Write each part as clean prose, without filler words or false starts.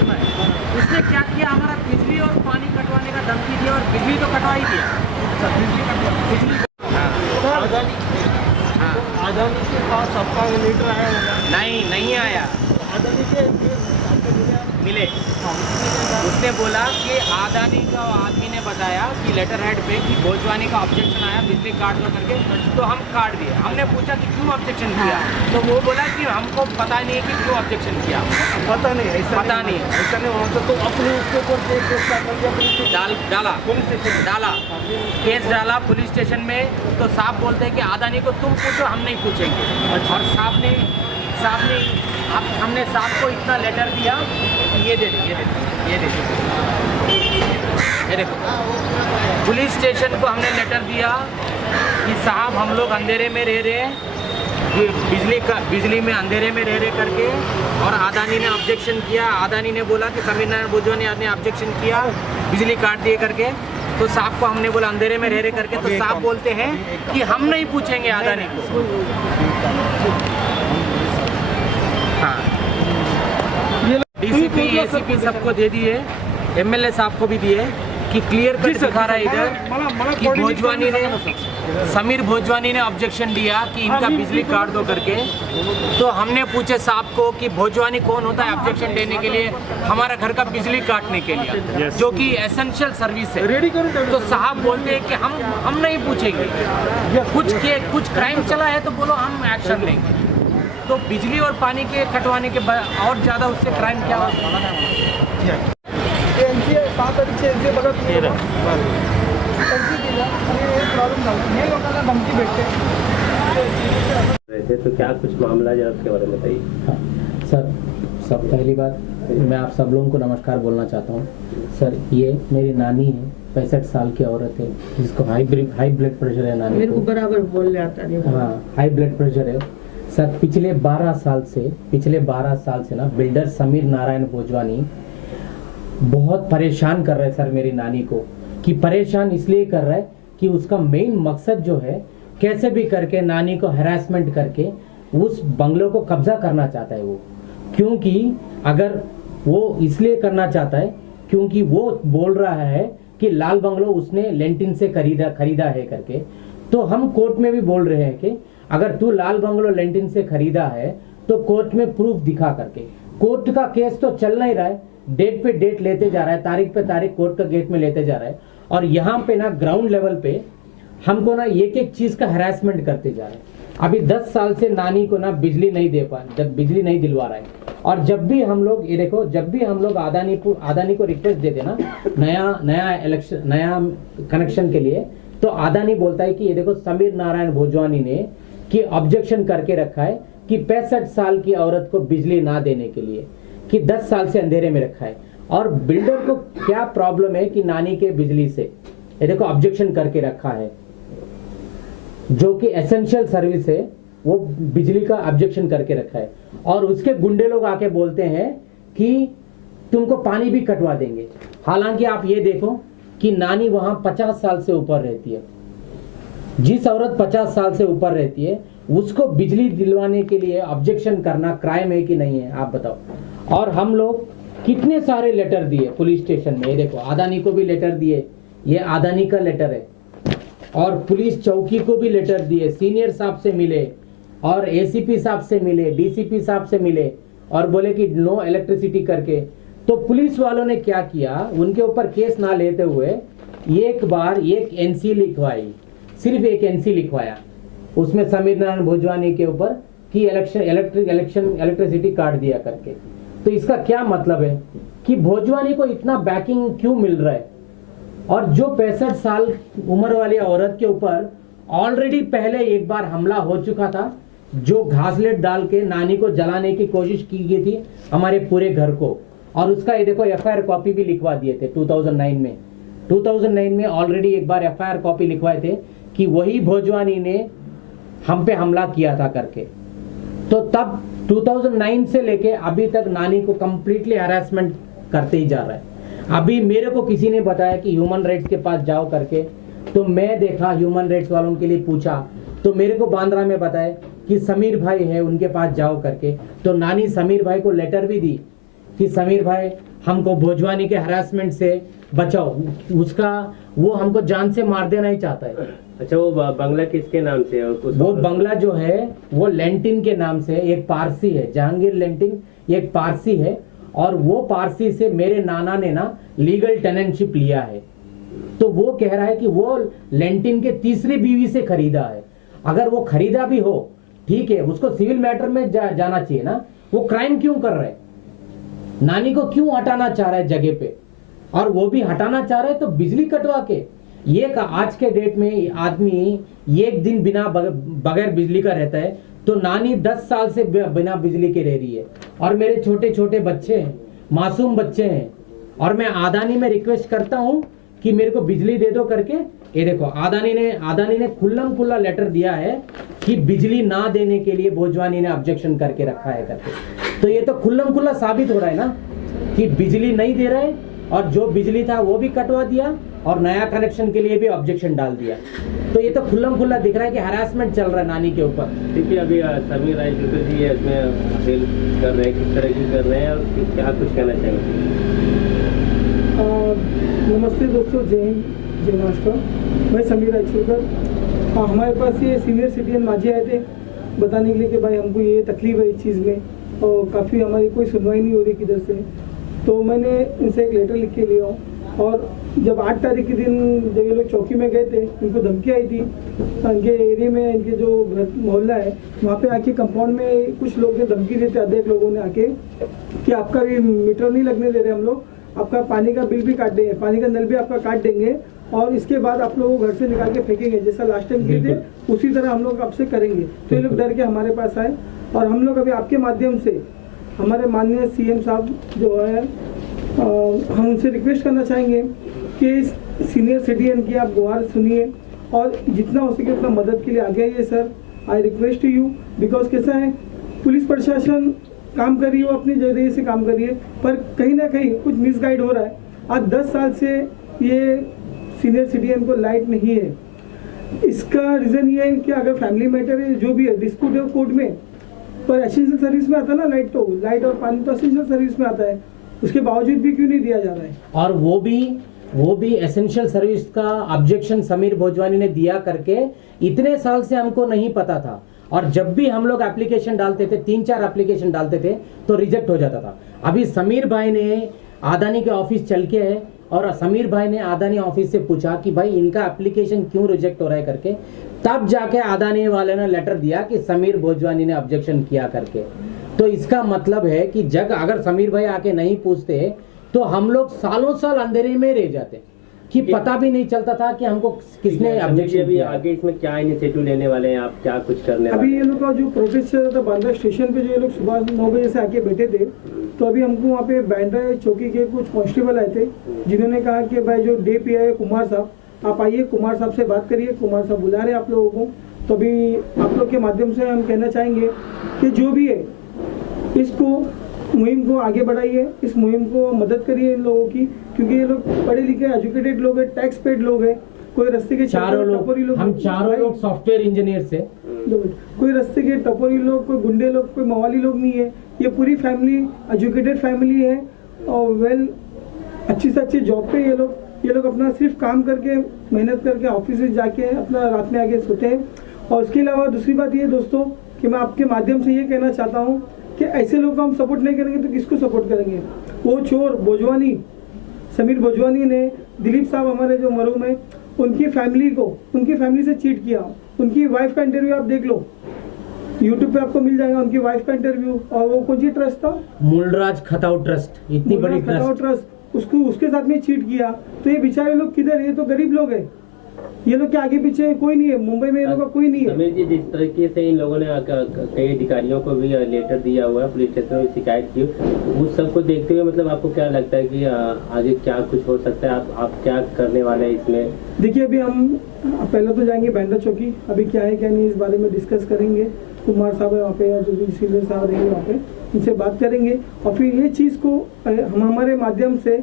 करना है। उसने क्या किया, हमारा बिजली और पानी कटवाने का धमकी दिया और बिजली तो कटवा ही दिया। बिजली अदानी के पास आपका लेटर आया होगा? नहीं आया। अदानी के मिले, उसने बोला कि अदानी का आदमी ने बताया कि लेटर हेड पे कि भोजवानी का ऑब्जेक्शन आया बिजली काट दो करके, तो हम काट दिए। हमने पूछा कि क्यों ऑब्जेक्शन किया, तो वो बोला कि हमको पता नहीं है कि क्यों ऑब्जेक्शन किया। पता नहीं, पता नहीं ऐसा नहीं होता तो अपने उसके ऊपर केस डाला पुलिस स्टेशन डाला केस डाला पुलिस स्टेशन में। तो साहब बोलते हैं कि अदानी को तुम पूछो, हम नहीं पूछेंगे। और साहब ने हमने साहब को इतना लेटर दिया कि ये देखो पुलिस स्टेशन को हमने लेटर दिया कि साहब हम लोग अंधेरे में रह रहे हैं, बिजली में अंधेरे में रह रहे करके। और अदानी ने ऑब्जेक्शन किया। अदानी ने बोला कि समीर नारायण भोजवानी ने ऑब्जेक्शन किया बिजली काट दिए करके। तो साहब को हमने बोला अंधेरे में रह रहे करके, तो साहब बोलते हैं कि हम नहीं पूछेंगे अदानी को। हाँ, डीसीपी एसीपी सबको दे दिए, एमएलए साहब को भी दिए कि क्लियर कट दिखा रहा है इधर कि भोजवानी ने समीर भोजवानी ने ऑब्जेक्शन दिया कि इनका बिजली काट दो करके। तो हमने पूछे साहब को कि भोजवानी कौन होता है ऑब्जेक्शन देने के लिए हमारा घर का बिजली काटने के लिए, जो कि एसेंशियल सर्विस है। तो साहब बोलते हैं कि हम नहीं पूछेंगे, कुछ क्राइम चला है तो बोलो हम एक्शन लेंगे। तो बिजली और पानी के कटवाने के और ज़्यादा उससे क्राइम क्या होगा? तो क्या कुछ मामला है उसके बारे में बताइए। हाँ सर, सब पहली बात मैं आप सब लोगों को नमस्कार बोलना चाहता हूँ। सर ये मेरी नानी है, 65 साल की औरत है जिसको हाई ब्लड प्रेशर है। नानी मेरे को बराबर बोल जाता है। हाँ, हाई ब्लड प्रेशर है सर। पिछले 12 साल से ना बिल्डर समीर नारायण भोजवानी बहुत परेशान कर रहे हैं सर मेरी नानी को। कि परेशान इसलिए कर रहा है कि उसका मेन मकसद जो है कैसे भी करके नानी को हैरेसमेंट करके उस बंगलों को कब्जा करना चाहता है वो। क्योंकि अगर वो इसलिए करना चाहता है क्योंकि वो बोल रहा है कि लाल बंगलो उसने लेंटिन से खरीदा है करके। तो हम कोर्ट में भी बोल रहे हैं कि अगर तू लाल बंगलो लेंटिन से खरीदा है तो कोर्ट में प्रूफ दिखा करके। कोर्ट का केस तो चल नहीं रहा है, डेट पे डेट लेते जा रहा है, तारीख पे तारीख कोर्ट का गेट में लेते जा रहा है। और यहाँ पे ना ग्राउंड लेवल पे हमको ना एक चीज का हरासमेंट करते जा रहे हैं। अभी 10 साल से नानी को ना बिजली नहीं दिलवा रहा है। और जब भी हम लोग ये देखो, जब भी हम लोग अदानी को रिक्वेस्ट देते ना नया कनेक्शन के लिए, तो अदानी बोलता है कि ये देखो समीर नारायण भोजवानी ने कि ऑब्जेक्शन करके रखा है कि 65 साल की औरत को बिजली ना देने के लिए, कि 10 साल से अंधेरे में रखा है। और बिल्डर को क्या प्रॉब्लम है कि नानी के बिजली से ये देखो ऑब्जेक्शन करके रखा है, जो कि एसेंशियल सर्विस है, वो बिजली का ऑब्जेक्शन करके रखा है। और उसके गुंडे लोग आके बोलते हैं कि तुमको पानी भी कटवा देंगे। हालांकि आप ये देखो कि नानी वहां 50 साल से ऊपर रहती है। जिस औरत 50 साल से ऊपर रहती है उसको बिजली दिलवाने के लिए ऑब्जेक्शन करना क्राइम है कि नहीं है, आप बताओ। और हम लोग कितने सारे लेटर दिए पुलिस स्टेशन में। ये देखो अदानी को भी लेटर दिए, ये अदानी का लेटर है। और पुलिस चौकी को भी लेटर दिए, सीनियर साहब से मिले और एसीपी साहब से मिले, डीसीपी साहब से मिले और बोले कि नो इलेक्ट्रिसिटी करके। तो पुलिस वालों ने क्या किया, उनके ऊपर केस ना लेते हुए एक बार एक एनसी लिखवाई, सिर्फ एक एनसी लिखवाया उसमें समीर नारायण भोजवानी के ऊपर कि इलेक्ट्रिसिटी काट दिया करके। तो इसका क्या मतलब है कि भोजवानी को इतना बैकिंग क्यों मिल रहा है। और जो 65 साल उम्र वाली औरत के ऊपर ऑलरेडी पहले एक बार हमला हो चुका था, जो घासलेट डाल के नानी को जलाने की कोशिश की गई थी हमारे पूरे घर को। और उसका ये देखो एफआईआर कॉपी भी लिखवा दिए थे 2009 में ऑलरेडी एक बार एफआईआर कॉपी लिखवाए थे कि वही भोजवानी ने हम पे हमला किया था करके। तो तब 2009 से लेके अभी तक नानी को कंप्लीटली हरासमेंट करते ही जा रहा है। अभी मेरे को किसी ने बताया कि ह्यूमन राइट्स के पास जाओ करके, तो मैं देखा ह्यूमन राइट्स वालों के लिए पूछा, तो मेरे को बांद्रा में बताया कि समीर भाई है उनके पास जाओ करके। तो नानी समीर भाई को लेटर भी दी कि समीर भाई हमको भोजवानी के हरासमेंट से बचाओ, उसका वो हमको जान से मार देना ही चाहता है। अच्छा, वो बंगला किसके नाम से है? वो बंगला जो है वो लेंटिन के नाम से, एक पारसी है, जहांगीर लेंटिन, एक पारसी है, और वो पारसी से मेरे नाना ने ना लीगल टेनेंटशिप लिया है। तो वो कह रहा है कि वो लेंटिन के तीसरी बीवी से खरीदा है। अगर वो खरीदा भी हो ठीक है, उसको सिविल मैटर में जाना चाहिए ना। वो क्राइम क्यों कर रहा है? नानी को क्यों हटाना चाह रहा है जगह पे? और वो भी हटाना चाह रहा है तो बिजली कटवा के। ये आज के डेट में आदमी एक दिन बिना बगैर बिजली का रहता है, तो नानी 10 साल से बिना बिजली के रह रही है। और मेरे छोटे छोटे बच्चे हैं, मासूम बच्चे हैं, और मैं अदानी में रिक्वेस्ट करता हूं कि मेरे को बिजली दे दो करके। ये देखो, अदानी ने खुल्लम खुल्ला लेटर दिया है कि बिजली ना देने के लिए भोजवानी ने ऑब्जेक्शन करके रखा है करके। तो ये तो खुल्लम खुल्ला साबित हो रहा है ना कि बिजली नहीं दे रहा है, और जो बिजली था वो भी कटवा दिया, और नया कनेक्शन के लिए भी ऑब्जेक्शन डाल दिया। तो ये तो खुल्लम खुल्ला दिख रहा है कि हरासमेंट चल रहा है नानी के ऊपर। देखिए, अभी समीर रायचूर जी इसमें अपील कर रहे हैं, किस तरह की कर रहे हैं और क्या कुछ कहना चाहेंगे? नमस्ते दोस्तों, जय हिंद, जय महाराष्ट्र। मैं समीर रायचूरकर। हमारे पास ये सीनियर सिटीजन माझी आए थे बताने के लिए कि भाई हमको ये तकलीफ है इस चीज़ में, और काफ़ी हमारी कोई सुनवाई नहीं हो रही किधर से। तो मैंने इनसे एक लेटर लिख के लिया हूँ, और जब 8 तारीख के दिन जब ये लोग चौकी में गए थे, इनको धमकी आई थी। इनके एरिया में, इनके जो घर मोहल्ला है वहाँ पे आके कंपाउंड में कुछ लोग ने धमकी देते, अध्यक्ष लोगों ने आके कि आपका भी मीटर नहीं लगने दे रहे हम लोग, आपका पानी का बिल भी काट देंगे, पानी का नल भी आपका काट देंगे, और इसके बाद आप लोगों को घर से निकाल के फेंकेंगे, जैसा लास्ट टाइम किए थे उसी तरह हम लोग आपसे करेंगे। तो ये लोग डर के हमारे पास आए, और हम लोग अभी आपके माध्यम से हमारे माननीय CM साहब जो है, हम उनसे रिक्वेस्ट करना चाहेंगे कि सीनियर सिटीजन की आप गुहार सुनिए, और जितना हो सके उतना मदद के लिए आगे आइए sir. I request you, because कैसा है, पुलिस प्रशासन काम कर रही हो, अपनी जरिए से काम कर रही है, पर कहीं ना कहीं कुछ मिसगाइड हो रहा है। आज 10 साल से ये सीनियर सिटीजन को लाइट नहीं है। इसका रीज़न ये है कि अगर फैमिली मैटर है, जो भी है, डिस्प्यूट है कोर्ट में, पर एसेंशियल सर्विस में आता है ना, लाइट और पानी तो एसेंशियल सर्विस में आता है, उसके बावजूद भी क्यों नहीं दिया जा रहा है? और वो भी एसेंशियल सर्विस का ऑब्जेक्शन समीर भोजवानी ने दिया करके इतने साल से हमको नहीं पता था। और जब भी हम लोग एप्लीकेशन डालते थे, 3-4 एप्लीकेशन डालते थे, तो रिजेक्ट हो जाता था। अभी समीर भाई ने अदानी के ऑफिस चल के है, और समीर भाई ने अदानी ऑफिस से पूछा कि भाई इनका एप्लीकेशन क्यों रिजेक्ट हो रहा है करके, तब जाके अदानी वाले ने लेटर दिया कि समीर भोजवानी ने ऑब्जेक्शन किया करके। तो इसका मतलब है कि अगर समीर भाई आके नहीं पूछते तो हम लोग सालों साल अंधेरे में रह जाते, कि पता भी नहीं चलता था कि हमको किसने ऑब्जेक्शन किया। आगे इसमें क्या इनिशिएटिव लेने वाले हैं आप, क्या कुछ करने वाले? अभी ये लोग का जो प्रोटेस्ट चल रहा था बांद्रा स्टेशन पे, जो ये लोग सुबह 9 बजे से आके बैठे थे, तो अभी हमको वहाँ पे बांद्रा चौकी के कुछ कांस्टेबल आए थे, जिन्होंने कहा कि भाई जो डे PI है कुमार साहब, आप आइए, कुमार साहब से बात करिए, कुमार साहब बुला रहे हैं आप लोगों को। तो अभी आप लोग के माध्यम से हम कहना चाहेंगे कि जो भी है, इसको मुहिम को आगे बढ़ाइए, इस मुहिम को मदद करिए इन लोगों की, क्योंकि ये लोग पढ़े लिखे एजुकेटेड लोग हैं, टैक्स पेड लोग हैं। कोई रस्ते के चारों लोग, हम चारों लोग सॉफ्टवेयर इंजीनियर से, कोई रस्ते के टपोरी लोग, कोई गुंडे लोग, कोई मवाली लोग नहीं है। ये पूरी फैमिली एजुकेटेड फैमिली है, और वेल अच्छी से अच्छी जॉब पे ये लोग अपना सिर्फ काम करके, मेहनत करके ऑफिस से जाके अपना रात में आके सोते हैं। और उसके अलावा दूसरी बात ये दोस्तों कि मैं आपके माध्यम से ये कहना चाहता हूँ कि ऐसे लोग को हम सपोर्ट नहीं करेंगे तो किसको सपोर्ट करेंगे? वो चोर भोजवानी, समीर भोजवानी ने दिलीप साहब हमारे जो मरहूम है, उनकी फैमिली से चीट किया। उनकी वाइफ का इंटरव्यू आप देख लो, यूट्यूब पे आपको मिल जाएगा, उनकी वाइफ का इंटरव्यू। और वो कौन सी ट्रस्ट था? मूलराज खताऊ ट्रस्ट, इतनी बड़ी ट्रस्ट, उसके साथ में चीट किया। तो ये बेचारे लोग किधर? ये तो गरीब लोग हैं, ये लोग के आगे पीछे कोई नहीं है, मुंबई में ये लोग का कोई नहीं है। समीर जी, जिस तरीके से इन लोगों ने कई अधिकारियों को भी लेटर दिया हुआ है, पुलिस स्टेशन में शिकायत की, उस सब को देखते हुए मतलब आपको क्या लगता है कि आगे क्या कुछ हो सकता है? आप क्या करने वाले हैं इसमें? देखिए, अभी हम पहले तो जाएंगे बांद्रा चौकी, अभी क्या है क्या नहीं इस बारे में डिस्कस करेंगे। कुमार साहब है वहाँ पे, या जो भी सीनियर साहब रहेंगे वहाँ पे, उनसे बात करेंगे। और फिर ये चीज़ को हम हमारे माध्यम से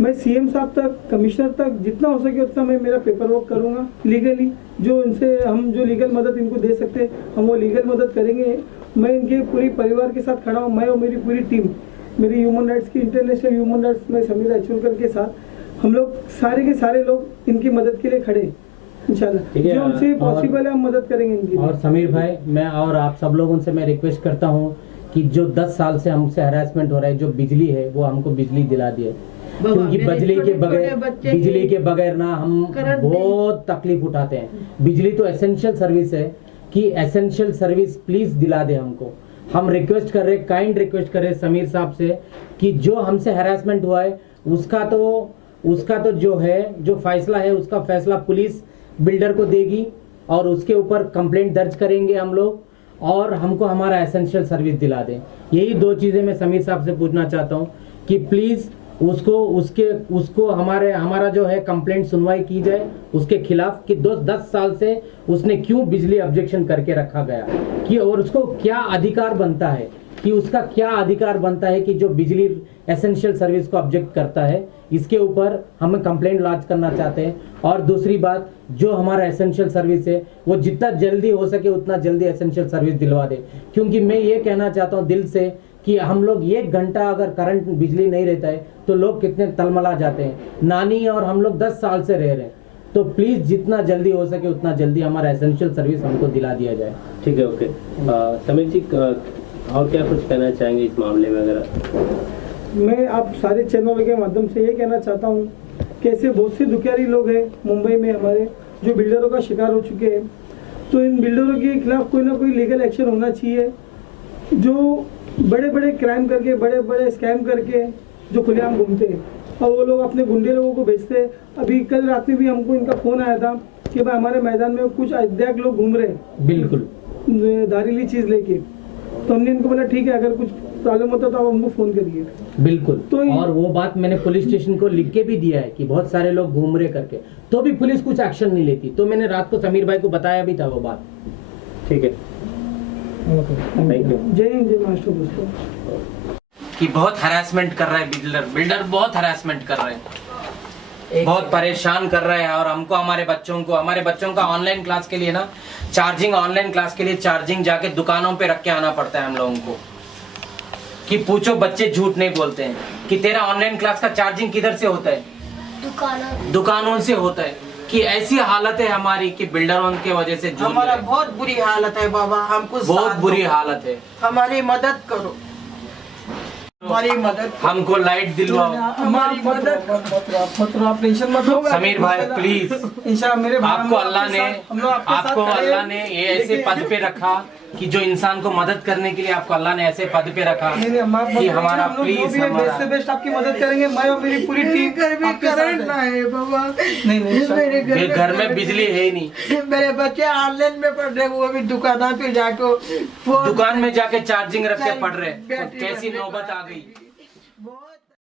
मैं CM साहब तक, कमिश्नर तक, जितना हो सके उतना मैं मेरा पेपर वर्क करूँगा लीगली। जो इनसे हम जो लीगल मदद इनको दे सकते हैं, हम वो लीगल मदद करेंगे। मैं इनके पूरी परिवार के साथ खड़ा हूँ, मैं और मेरी पूरी टीम। मेरी ह्यूमन राइट्स की इंटरनेशनल ह्यूमन राइट्स में समीर अचूलकर के साथ हम लोग सारे के सारे लोग इनकी मदद के लिए खड़े हैं। इंशाल्लाह ठीक है, जो हमसे और- पॉसिबल है हम मदद करेंगे इनकी। और समीर भाई, मैं और आप सब लोगों से मैं रिक्वेस्ट करता हूँ कि जो 10 साल से हमसे हरासमेंट हो रहा है, जो बिजली है वो हमको बिजली दिला दिए, क्योंकि बिजली के बगैर ना हम बहुत तकलीफ उठाते हैं। बिजली तो एसेंशियल सर्विस है, कि एसेंशियल सर्विस प्लीज दिला दे हमको। हम रिक्वेस्ट कर रहे, काइंड रिक्वेस्ट कर रहे समीर साहब से कि जो हमसे हरासमेंट हुआ है उसका तो जो है, जो फैसला है उसका फैसला पुलिस बिल्डर को देगी और उसके ऊपर कंप्लेंट दर्ज करेंगे हम लोग, और हमको हमारा एसेंशियल सर्विस दिला दें। यही 2 चीज़ें मैं समीर साहब से पूछना चाहता हूँ कि प्लीज़ उसको हमारा जो है कंप्लेंट सुनवाई की जाए उसके खिलाफ, कि 10 साल से उसने क्यों बिजली ऑब्जेक्शन करके रखा गया, कि और उसको क्या अधिकार बनता है, कि उसका क्या अधिकार बनता है कि जो बिजली एसेंशियल सर्विस को ऑब्जेक्ट करता है। इसके ऊपर हम कंप्लेंट लॉन्च करना चाहते हैं। और दूसरी बात, जो हमारा एसेंशियल सर्विस है वो जितना जल्दी हो सके उतना जल्दी एसेंशियल सर्विस दिलवा दे, क्योंकि मैं ये कहना चाहता हूँ दिल से कि हम लोग 1 घंटा अगर करंट बिजली नहीं रहता है तो लोग कितने तलमला जाते हैं। नानी और हम लोग 10 साल से रह रहे हैं, तो प्लीज जितना जल्दी हो सके उतना जल्दी हमारा एसेंशियल सर्विस हमको दिला दिया जाए। ठीक है, ओके। समीर जी, और क्या कुछ कहना चाहेंगे इस मामले में? अगर मैं आप सारे चैनलों के माध्यम से ये कहना चाहता हूँ कि ऐसे बहुत से दुखियारी लोग हैं मुंबई में हमारे, जो बिल्डरों का शिकार हो चुके हैं, तो इन बिल्डरों के खिलाफ कोई ना कोई लीगल एक्शन होना चाहिए। जो बड़े बड़े क्राइम करके, बड़े बड़े स्कैम करके जो खुलेआम घूमते हैं और वो लोग अपने गुंडे लोगों को भेजते हैं। अभी कल रात में भी हमको इनका फ़ोन आया था कि भाई हमारे मैदान में कुछ अज्ञात लोग घूम रहे हैं, बिल्कुल धारीली चीज़ लेके। तो हमने इनको बोला ठीक है, अगर कुछ प्रॉब्लम होता तो आप हमको फ़ोन करिए। बिल्कुल। तो और वो बात मैंने पुलिस स्टेशन को लिख के भी दिया है कि बहुत सारे लोग घूम रहे करके, तो भी पुलिस कुछ एक्शन नहीं लेती। तो मैंने रात को समीर भाई को बताया भी था वो बात। ठीक है, थैंक यू। जय हिंद, जय महाराष्ट्र दोस्तों। कि बहुत हरासमेंट कर रहा है बिल्डर बहुत हरासमेंट कर रहे हैं, बहुत परेशान कर रहे हैं। और हमको हमारे बच्चों का ऑनलाइन क्लास के लिए ना ऑनलाइन क्लास के लिए चार्जिंग जाके दुकानों पे रख के आना पड़ता है हम लोगों को। कि पूछो, बच्चे झूठ नहीं बोलते हैं कि तेरा ऑनलाइन क्लास का चार्जिंग किधर से होता है, दुकानों से होता है। कि ऐसी हालत है हमारी कि बिल्डरों की वजह से हमारा बहुत बुरी हालत है बाबा, हमको बहुत बुरी हालत है। हमारी मदद करो, हमारी मदद करो। हमको लाइट दिलवाओ। हमारी मदद करो। आप टेंशन मत लो समीर भाई प्लीज, इंशाल्लाह मेरे भाई, आपको अल्लाह ने ये ऐसे पद पे रखा कि जो इंसान को मदद करने के लिए आपको अल्लाह ने ऐसे पद पे रखा कि हमारा प्लीज बेस्ट से बेस्ट आपकी मदद करेंगे। मैं और मेरी पूरी टीम करंट ना है बाबा, नहीं मेरे घर में बिजली है ही नहीं। मेरे बच्चे ऑनलाइन में पढ़ रहे, वो भी दुकान पे जाके दुकान में जाके चार्जिंग रख के पढ़ रहे, कैसी नौबत आ गई।